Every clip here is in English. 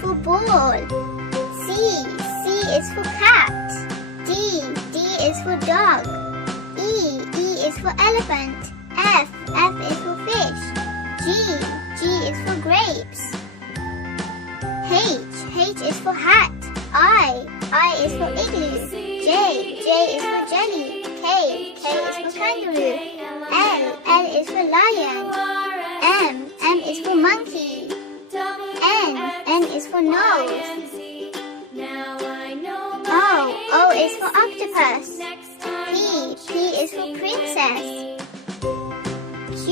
for ball. C is for cat. D is for dog. E is for elephant. F is for fish. G is for grapes. H is for hat. I is for igloo. J is for jelly. K is for kangaroo. L is for lion. M is for monkey. N is for nose. O is for octopus. P is for princess. Q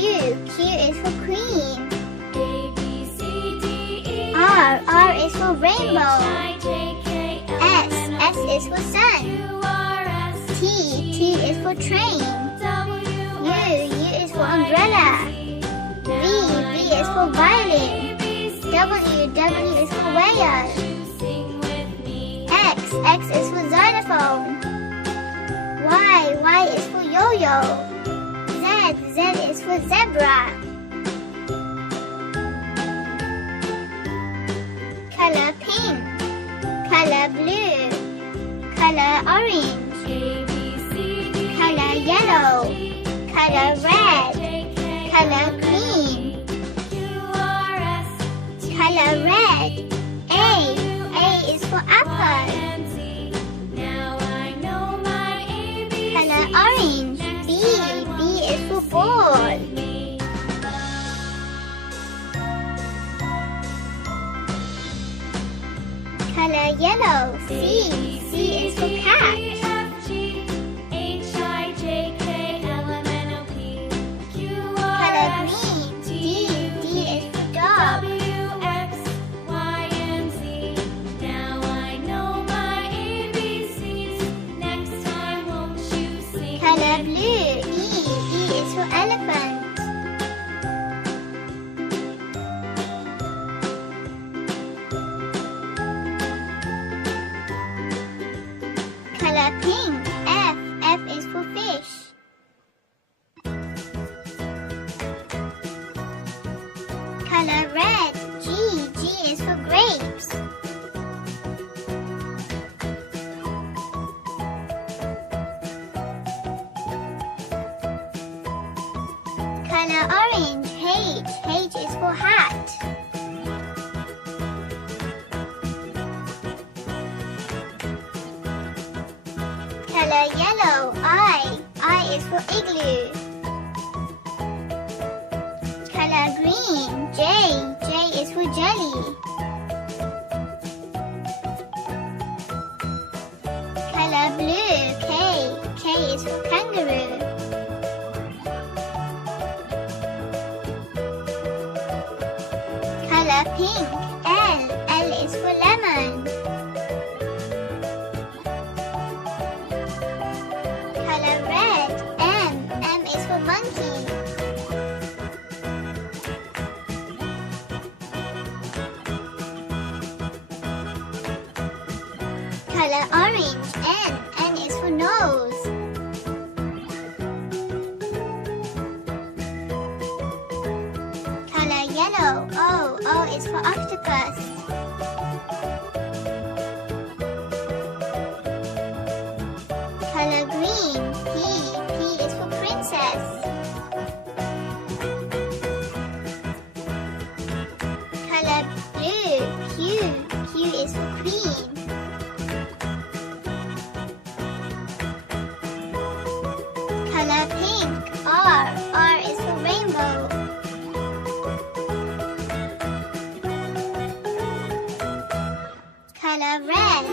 is for queen. R is for rainbow. S is for sun. T is for train. U is for umbrella. V is for violin. W is for whale. X is for xylophone. Y is for yo-yo. Z is for zebra. Color pink. Color blue. Color orange. Color yellow. Color red. Color green. Color red. A is for apple. Color orange. B is for ball. Color yellow. C is for cat. Color green. D is for dog. Color blue. E is for elephant. Color pink. F is for fish. Color red. G is for grapes. Color orange. H is for hat. Color yellow. I is for igloo. Color green. J is for jelly. Color blue. K is for kangaroo. Color pink. L is for lemon. Color red. M is for monkey. Color orange. N is for nose. Color yellow. O is for octopus. Color green. P is for princess. Color blue. Q is for queen. Color pink. R is for rainbow. Color red.